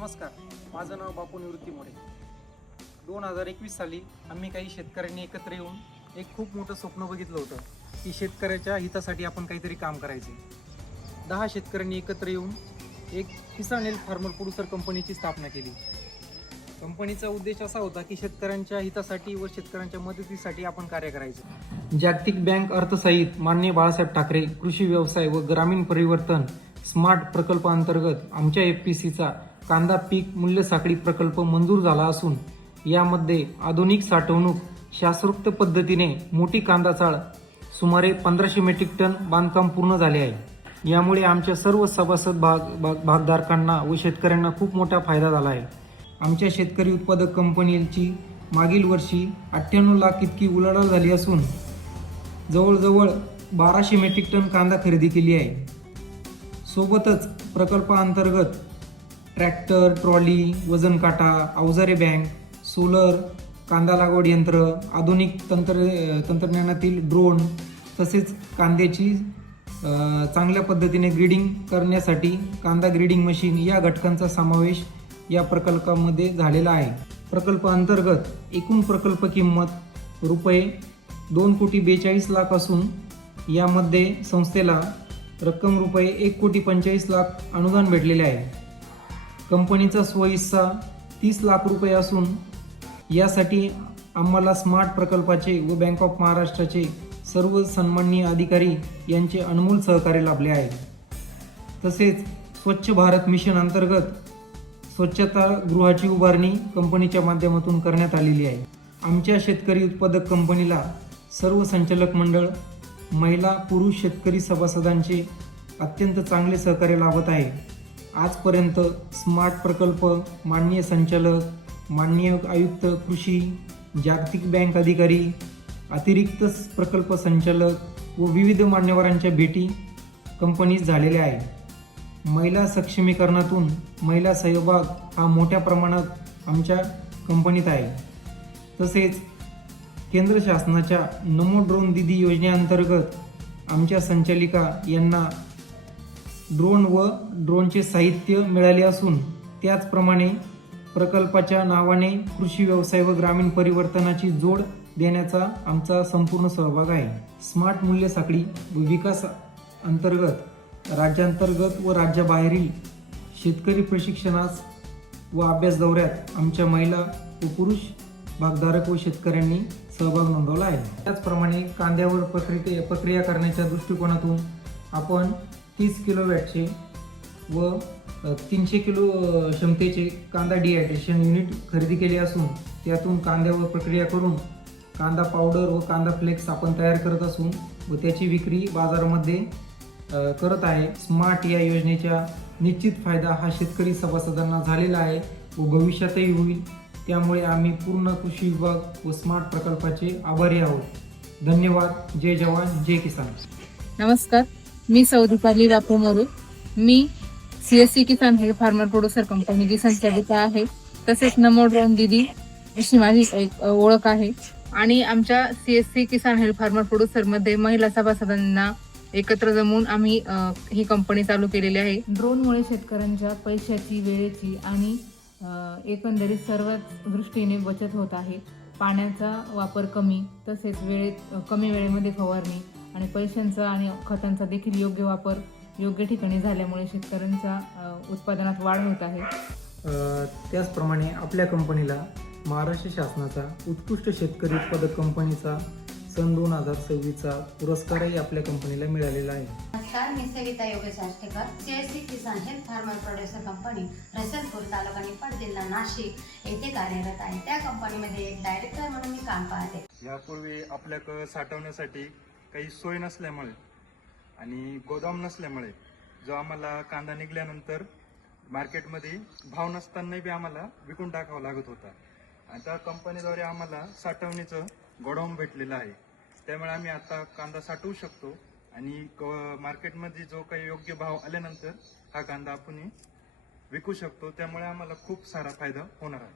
नमस्कार, माझं नाव बापू निवृत्ती मोरे. 2021 साली आम्ही काही शेतकऱ्यांनी एकत्र येऊन एक खूप मोठं स्वप्न बघितलं होतं की शेतकऱ्याच्या हितासाठी आपण काहीतरी काम करायचे. 10 शेतकऱ्यांनी एकत्र येऊन एक किसान हेल्थ फार्मर प्रोड्युसर कंपनीची स्थापना केली. कंपनीचा उद्देश असा होता की शेतकऱ्यांच्या हितासाठी व शेतकऱ्यांच्या मदतीसाठी आपण कार्य करायचं. जागतिक बँक अर्थसहाय्यित माननीय बाळासाहेब ठाकरे कृषी व्यवसाय व ग्रामीण परिवर्तन स्मार्ट प्रकल्पांतर्गत आमच्या FPCचा कांदा पीक मूल्य साखळी प्रकल्प मंजूर झाला असून यामध्ये आधुनिक साठवणूक शास्त्रोक्त पद्धतीने मोठी कांदा चाळ सुमारे 1500 मेट्रिक टन बांधकाम पूर्ण झाले आहे. यामुळे आमच्या सर्व सभासद भागधारकांना व शेतकऱ्यांना खूप मोठा फायदा झाला आहे. आमच्या शेतकरी उत्पादक कंपनीची मागील वर्षी 98 लाख इतकी उलाढाल झाली असून जवळजवळ 1200 मेट्रिक टन कांदा खरेदी केली आहे. सोबतच प्रकल्पाअंतर्गत ट्रॅक्टर, ट्रॉली, वजन काटा, अवजारे बँक, सोलर, कांदा लागवड यंत्र, आधुनिक तंत्रज्ञानातील ड्रोन तसेच कांद्याची चांगल्या पद्धतीने ग्रेडिंग करण्यासाठी कांदा ग्रेडिंग मशीन या घटकांचा समावेश या प्रकल्पामध्ये झालेला आहे. प्रकल्पाअंतर्गत एकूण प्रकल्प किंमत रुपये 2,42,00,000 असून यामध्ये संस्थेला रक्कम रुपये 1,45,00,000 अनुदान भेटलेले आहे. कंपनीचा स्वहिस्सा 30 लाख रुपये असून यासाठी आम्हाला स्मार्ट प्रकल्पाचे व बँक ऑफ महाराष्ट्राचे सर्व सन्माननीय अधिकारी यांचे अनमोल सहकार्य लाभले आहे. तसेच स्वच्छ भारत मिशन अंतर्गत स्वच्छता गृहाची उभारणी कंपनीच्या माध्यमातून करण्यात आलेली आहे. आमच्या शेतकरी उत्पादक कंपनीला सर्व संचालक मंडळ, महिला पुरुष शेतकरी सभासदांचे अत्यंत चांगले सहकार्य लाभत आहे. आजपर्यंत स्मार्ट प्रकल्प माननीय संचालक, माननीय आयुक्त कृषी, जागतिक बँक अधिकारी, अतिरिक्त प्रकल्प संचालक व विविध मान्यवरांच्या भेटी कंपनीत झालेल्या आहे. महिला सक्षमीकरणातून महिला सहभाग हा मोठ्या प्रमाणात आमच्या कंपनीत आहे. तसेच केंद्र शासनाच्या नमो ड्रोन दीदी योजनेअंतर्गत आमच्या संचालिका यांना ड्रोन व ड्रोनचे साहित्य मिळाले असून त्याचप्रमाणे प्रकल्पाच्या नावाने कृषी व्यवसाय व ग्रामीण परिवर्तनाची जोड देण्याचा आमचा संपूर्ण सहभाग आहे. स्मार्ट मूल्य साखळी व विकास अंतर्गत राज्यांतर्गत व राज्याबाहेरील शेतकरी प्रशिक्षणास व अभ्यास दौऱ्यात आमच्या महिला व पुरुष भागधारक व शेतकऱ्यांनी सहभाग नोंदवला आहे. त्याचप्रमाणे कांद्यावर प्रक्रिया करण्याच्या दृष्टिकोनातून आपण 30 किलोवॅटचे व 300 किलो क्षमतेचे कांदा डिहायड्रेशन युनिट खरेदी केले असून त्यातून कांद्यावर प्रक्रिया करून कांदा पावडर व कांदा फ्लेक्स आपण तयार करत असून व त्याची विक्री बाजारामध्ये करत आहे. स्मार्ट या योजनेचा निश्चित फायदा हा शेतकरी सभासदांना झालेला आहे व भविष्यातही होईल. त्यामुळे आम्ही पूर्ण कृषी विभाग व स्मार्ट प्रकल्पाचे आभारी आहोत. धन्यवाद. जय जवान जय किसान. नमस्कार, मी दीपाली बापू मोरे. मी CSC किसान हेल्थ फार्मर प्रोड्युसर कंपनीची संचालिका आहे. तसेच नमो ड्रोन दीदी अशी माझी एक ओळख आहे. आणि आमच्या CSC किसान हेल्थ फार्मर प्रोड्युसर मध्ये महिला सभासदांना एकत्र जमून आम्ही ही कंपनी चालू केलेली आहे. ड्रोनमुळे शेतकऱ्यांच्या पैशाची, वेळेची आणि एकंदरीत सर्वच दृष्टीने बचत होत आहे. पाण्याचा वापर कमी, तसेच कमी वेळेमध्ये फवारणी आणि पैशांचा आणि खतांचा देखील योग्य वापर योग्य ठिकाणी झाल्यामुळे शेतकऱ्यांच्या उत्पादनात वाढ होत आहे. त्याचप्रमाणे आपल्या कंपनीला महाराष्ट्र शासनाचा उत्कृष्ट शेतकरी उत्पादक कंपनीचा सन 2026चा पुरस्कारही आपल्या कंपनीला मिळालेला आहे. नमस्कार, मी सविता योगेश आष्टेकर, CSC किसान health farmer producer company Rasalpur, तालुका निफाड, जिल्हा नाशिक येथे कार्यरत आहे. त्या कंपनीमध्ये एक डायरेक्टर म्हणून मी काम पाहते. यापूर्वी आपल्याकडे साठवण्यासाठी काही सोय नसल्यामुळे आणि गोदाम नसल्यामुळे जो आम्हाला कांदा निघाल्यानंतर मार्केटमध्ये भाव नसतानाही बी आम्हाला विकून टाकावा लागत होता. आता कंपनीद्वारे आम्हाला साठवणीचं गोडाऊन भेटलेलं आहे. त्यामुळे आम्ही आता कांदा साठवू शकतो आणि मार्केटमध्ये जो काही योग्य भाव आल्यानंतर हा कांदा आपण विकू शकतो. त्यामुळे आम्हाला खूप सारा फायदा होणार आहे.